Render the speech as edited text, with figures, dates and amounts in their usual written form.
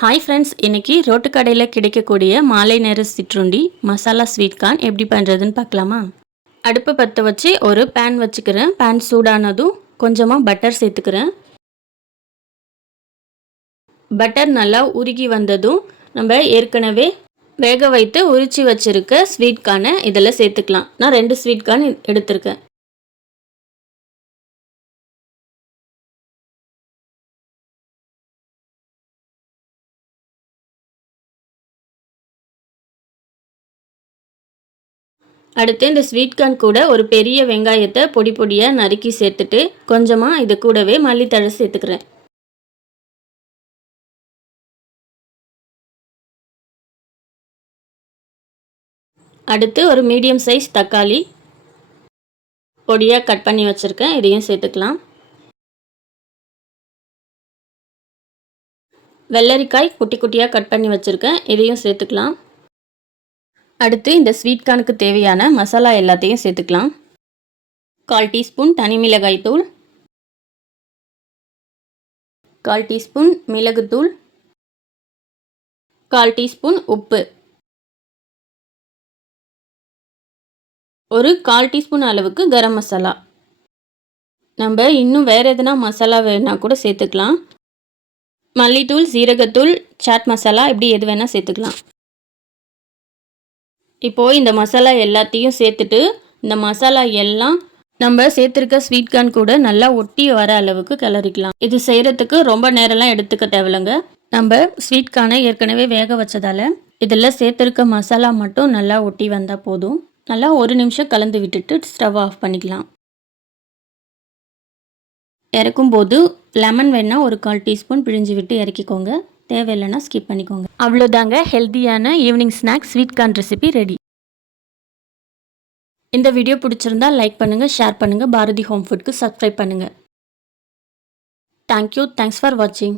Hi friends, இன்றைக்கி road கடையில் கிடைக்கக்கூடிய மாலை நேர சிற்றுண்டி மசாலா ஸ்வீட் கார்ன் எப்படி பண்ணுறதுன்னு பார்க்கலாமா? அடுப்பு பற்ற வச்சு ஒரு பேன் வச்சுக்கிறேன். பேன் சூடானதும் கொஞ்சமாக பட்டர் சேர்த்துக்கிறேன். பட்டர் நல்லா உருகி வந்ததும் நம்ம ஏற்கனவே வேக வைத்து உரித்து வச்சுருக்க ஸ்வீட் கார்னை இதில் சேர்த்துக்கலாம். நான் 2 ஸ்வீட் கார்ன் எடுத்திருக்கேன். அடுத்து இந்த ஸ்வீட் கார்ன் கூட ஒரு பெரிய வெங்காயத்தை பொடி பொடியாக நறுக்கி சேர்த்துட்டு கொஞ்சமாக இது கூடவே மல்லித்தழை சேர்த்துக்கிறேன். அடுத்து ஒரு மீடியம் சைஸ் தக்காளி பொடியாக கட் பண்ணி வச்சுருக்கேன், இதையும் சேர்த்துக்கலாம். வெள்ளரிக்காய் குட்டி குட்டியாக கட் பண்ணி வச்சுருக்கேன், இதையும் சேர்த்துக்கலாம். அடுத்து இந்த ஸ்வீட் கார்னுக்கு தேவையான மசாலா எல்லாத்தையும் சேர்த்துக்கலாம். 1/4 டீஸ்பூன் தனி மிளகாய் தூள், 1/4 டீஸ்பூன் மிளகுத்தூள், 1/4 டீஸ்பூன் உப்பு, ஒரு 1/4 டீஸ்பூன் அளவுக்கு கரம் மசாலா. நம்ம இன்னும் வேறு எதனா மசாலா வேணால் கூட சேர்த்துக்கலாம். மல்லித்தூள், சீரகத்தூள், சாட் மசாலா இப்படி எது வேணால் சேர்த்துக்கலாம். இப்போது இந்த மசாலா எல்லாத்தையும் சேர்த்துட்டு இந்த மசாலா எல்லாம் நம்ம சேர்த்துருக்க ஸ்வீட் கார்ன் கூட நல்லா ஒட்டி வர அளவுக்கு கிளறிக்கலாம். இது செய்கிறதுக்கு ரொம்ப நேரம்லாம் எடுத்துக்க தேவையில்லைங்க. நம்ம ஸ்வீட் கார்னை ஏற்கனவே வேக வச்சதால் இதில் சேர்த்துருக்க மசாலா மட்டும் நல்லா ஒட்டி வந்தால் போதும். நல்லா 1 நிமிஷம் கலந்து விட்டுட்டு ஸ்டவ் ஆஃப் பண்ணிக்கலாம். இறக்கும்போது லெமன் வேணால் ஒரு 1/4 டீஸ்பூன் பிழிஞ்சு விட்டு இறக்கிக்கோங்க. தேவையில்லைன்னா ஸ்கிப் பண்ணிக்கோங்க. அவ்வளோதாங்க, ஹெல்த்தியான evening snacks sweet corn recipe ready. இந்த வீடியோ பிடிச்சிருந்தா லைக் பண்ணுங்கள், ஷேர் பண்ணுங்கள், பாரதி ஹோம் ஃபுட்க்கு சப்ஸ்கிரைப் பண்ணுங்கள். தேங்க்யூ, தேங்க்ஸ் ஃபார் வாட்சிங்.